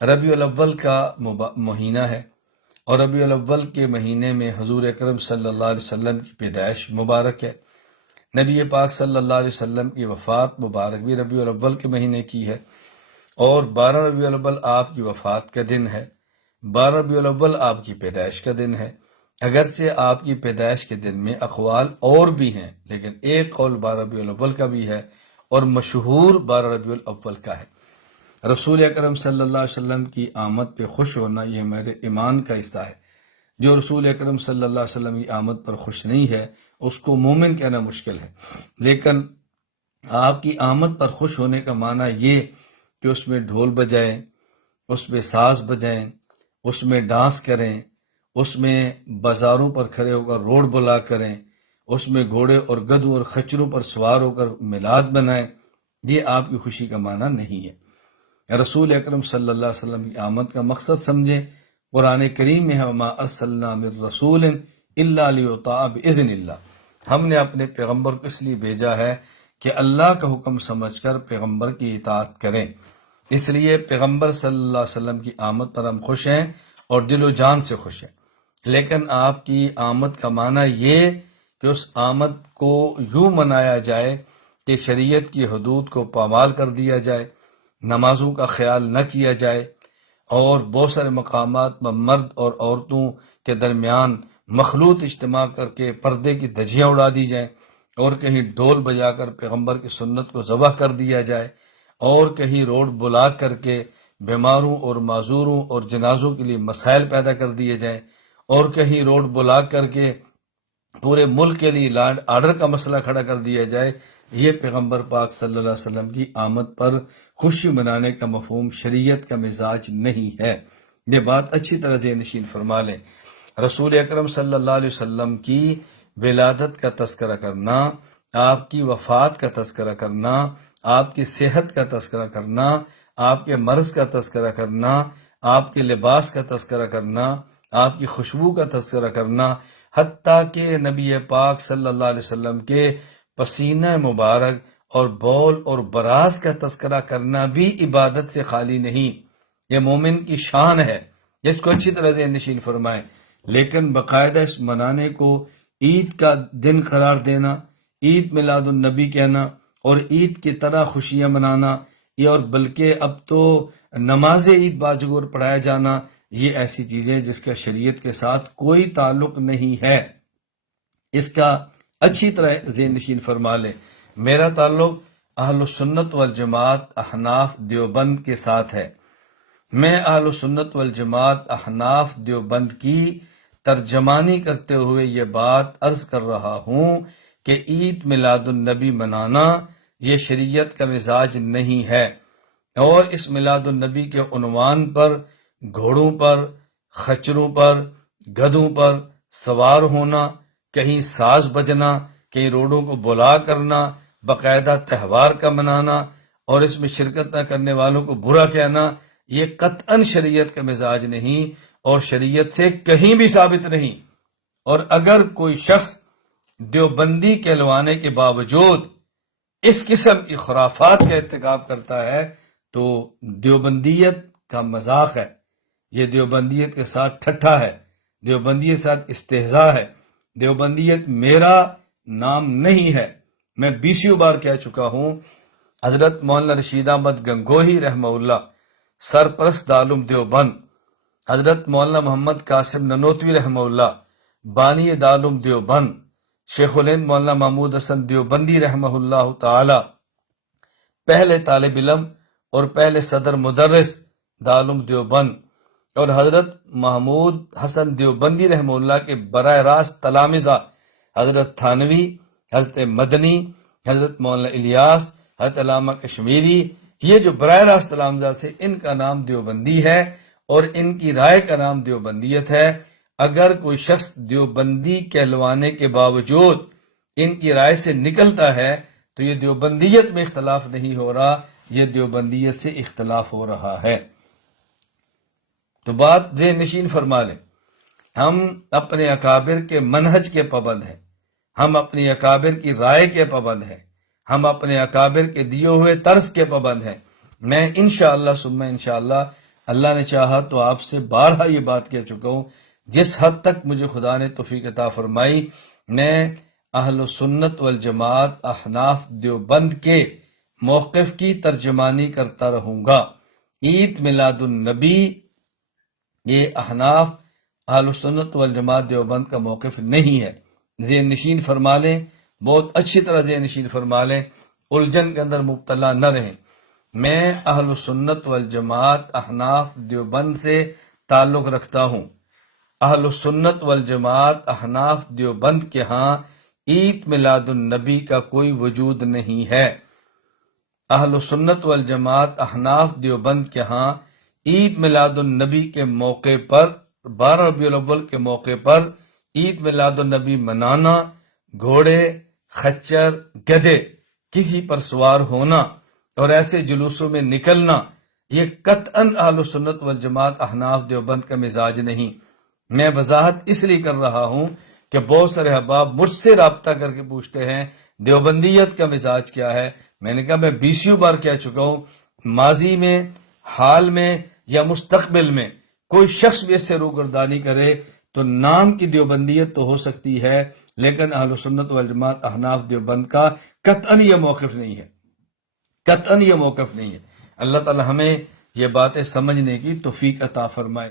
ربیع الاول کا مہینہ ہے، اور ربیع الاول کے مہینے میں حضور اکرم صلی اللہ علیہ وسلم کی پیدائش مبارک ہے۔ نبی پاک صلی اللہ علیہ وسلم کی وفات مبارک بھی ربیع الاول کے مہینے کی ہے، اور 12 ربیع الاول آپ کی وفات کا دن ہے، 12 ربیع الاول آپ کی پیدائش کا دن ہے۔ اگرچہ آپ کی پیدائش کے دن میں اقوال اور بھی ہیں، لیکن ایک قول 12 ربیع الاول کا بھی ہے، اور مشہور 12 ربیع الاول کا ہے۔ رسول اکرم صلی اللہ علیہ وسلم کی آمد پہ خوش ہونا یہ میرے ایمان کا حصہ ہے۔ جو رسول اکرم صلی اللہ علیہ وسلم کی آمد پر خوش نہیں ہے، اس کو مومن کہنا مشکل ہے۔ لیکن آپ کی آمد پر خوش ہونے کا معنی یہ کہ اس میں ڈھول بجائیں، اس میں ساز بجائیں، اس میں ڈانس کریں، اس میں بازاروں پر کھڑے ہو کر روڈ بلا کریں، اس میں گھوڑے اور گدھوں اور خچروں پر سوار ہو کر میلاد بنائیں، یہ آپ کی خوشی کا معنی نہیں ہے۔ رسول اکرم صلی اللہ علیہ وسلم کی آمد کا مقصد سمجھیں۔ قرآن کریم میں وما ارسلنا من رسول الا لیطاع باذن اللہ، ہم نے اپنے پیغمبر کو اس لیے بھیجا ہے کہ اللہ کا حکم سمجھ کر پیغمبر کی اطاعت کریں۔ اس لیے پیغمبر صلی اللہ علیہ وسلم کی آمد پر ہم خوش ہیں اور دل و جان سے خوش ہیں۔ لیکن آپ کی آمد کا معنی یہ کہ اس آمد کو یوں منایا جائے کہ شریعت کی حدود کو پامال کر دیا جائے، نمازوں کا خیال نہ کیا جائے، اور بہت سارے مقامات میں مرد اور عورتوں کے درمیان مخلوط اجتماع کر کے پردے کی دھجیاں اڑا دی جائیں، اور کہیں ڈھول بجا کر پیغمبر کی سنت کو ذبح کر دیا جائے، اور کہیں روڈ بلا کر کے بیماروں اور معذوروں اور جنازوں کے لیے مسائل پیدا کر دیے جائیں، اور کہیں روڈ بلا کر کے پورے ملک کے لیے لینڈ آرڈر کا مسئلہ کھڑا کر دیا جائے۔ یہ پیغمبر پاک صلی اللہ علیہ وسلم کی آمد پر خوشی منانے کا مفہوم شریعت کا مزاج نہیں ہے۔ یہ بات اچھی طرح ذہن نشین فرما لیں۔ رسول اکرم صلی اللہ علیہ وسلم کی ولادت کا تذکرہ کرنا، آپ کی وفات کا تذکرہ کرنا، آپ کی صحت کا تذکرہ کرنا، آپ کے مرض کا تذکرہ کرنا، آپ کے لباس کا تذکرہ کرنا، آپ کی خوشبو کا تذکرہ کرنا، حتیٰ کہ نبی پاک صلی اللہ علیہ وسلم کے پسینہ مبارک اور بول اور براز کا تذکرہ کرنا بھی عبادت سے خالی نہیں۔ یہ مومن کی شان ہے، اس کو اچھی طرح ذہن نشین فرمائیں۔ لیکن باقاعدہ اس منانے کو عید کا دن قرار دینا، عید میلاد النبی کہنا، اور عید کی طرح خوشیاں منانا، یہ اور بلکہ اب تو نماز عید باجگور پڑھایا جانا، یہ ایسی چیزیں جس کا شریعت کے ساتھ کوئی تعلق نہیں ہے۔ اس کا اچھی طرح ذہن نشین فرما لیں۔ میرا تعلق اہل سنت والجماعت احناف دیوبند کے ساتھ ہے۔ میں اہل سنت والجماعت احناف دیوبند کی ترجمانی کرتے ہوئے یہ بات عرض کر رہا ہوں کہ عید میلاد النبی منانا یہ شریعت کا مزاج نہیں ہے، اور اس میلاد النبی کے عنوان پر گھوڑوں پر، خچروں پر، گدھوں پر سوار ہونا، کہیں ساز بجنا، کہیں روڈوں کو بلا کرنا، باقاعدہ تہوار کا منانا، اور اس میں شرکت نہ کرنے والوں کو برا کہنا، یہ قطعاً شریعت کا مزاج نہیں اور شریعت سے کہیں بھی ثابت نہیں۔ اور اگر کوئی شخص دیوبندی کہلوانے کے باوجود اس قسم کی خرافات کا ارتکاب کرتا ہے تو دیوبندیت کا مذاق ہے، یہ دیوبندیت کے ساتھ ٹھٹھا ہے، دیوبندیت کے ساتھ استہزاء ہے۔ دیوبندیت میرا نام نہیں ہے، میں 20 بار کہہ چکا ہوں۔ حضرت مولانا رشید احمد گنگوہی رحمہ اللہ، سرپرست دارالعلوم دیوبند، حضرت مولانا محمد قاسم ننوتوی رحمہ اللہ، بانی دارالعلوم دیوبند، شیخ الہند مولانا محمود حسن دیوبندی رحمہ اللہ تعالی، پہلے طالب علم اور پہلے صدر مدرس دارالعلوم دیوبند، اور حضرت محمود حسن دیوبندی رحمہ اللہ کے براہ راست تلامذہ حضرت تھانوی، حضرت مدنی، حضرت مولانا الیاس، حضرت علامہ کشمیری، یہ جو براہ راست تلامذہ سے ان کا نام دیوبندی ہے اور ان کی رائے کا نام دیوبندیت ہے۔ اگر کوئی شخص دیوبندی کہلوانے کے باوجود ان کی رائے سے نکلتا ہے تو یہ دیوبندیت میں اختلاف نہیں ہو رہا، یہ دیوبندیت سے اختلاف ہو رہا ہے۔ تو بات ذہن نشین فرما لیں، ہم اپنے اکابر کے منہج کے پابند ہیں، ہم اپنی اکابر کی رائے کے پابند ہیں، ہم اپنے اکابر کے دیے ہوئے طرز کے پابند ہیں۔ میں انشاءاللہ ثم انشاءاللہ اللہ نے چاہا تو آپ سے بارہا یہ بات کہہ چکا ہوں، جس حد تک مجھے خدا نے توفیق عطا فرمائی میں اہل سنت والجماعت احناف دیوبند کے موقف کی ترجمانی کرتا رہوں گا۔ عید میلاد النبی یہ احناف اہل سنت والجماعت دیوبند کا موقف نہیں ہے، ذہن نشین فرما لیں، بہت اچھی طرح ذہن نشین فرما لیں، الجھن کے اندر مبتلا نہ رہیں۔ میں اہل سنت والجماعت احناف دیوبند سے تعلق رکھتا ہوں۔ اہل سنت والجماعت احناف دیوبند کے ہاں عید میلاد النبی کا کوئی وجود نہیں ہے۔ اہل سنت والجماعت احناف دیوبند کے ہاں عید میلاد النبی کے موقع پر 12 ربیع الاول کے موقع پر عید میلاد النبی منانا، گھوڑے، خچر، گدھے کسی پر سوار ہونا اور ایسے جلوسوں میں نکلنا، یہ قطعاً اہل سنت والجماعت احناف دیوبند کا مزاج نہیں۔ میں وضاحت اس لیے کر رہا ہوں کہ بہت سارے احباب مجھ سے رابطہ کر کے پوچھتے ہیں دیوبندیت کا مزاج کیا ہے۔ میں نے کہا میں 20 بار کہہ چکا ہوں، ماضی میں، حال میں یا مستقبل میں کوئی شخص بھی اس سے روگردانی کرے تو نام کی دیوبندیت تو ہو سکتی ہے، لیکن اہل سنت والجماعت احناف دیوبند کا قطعاً یہ موقف نہیں ہے، قطعاً یہ موقف نہیں ہے۔ اللہ تعالی ہمیں یہ باتیں سمجھنے کی توفیق عطا فرمائے۔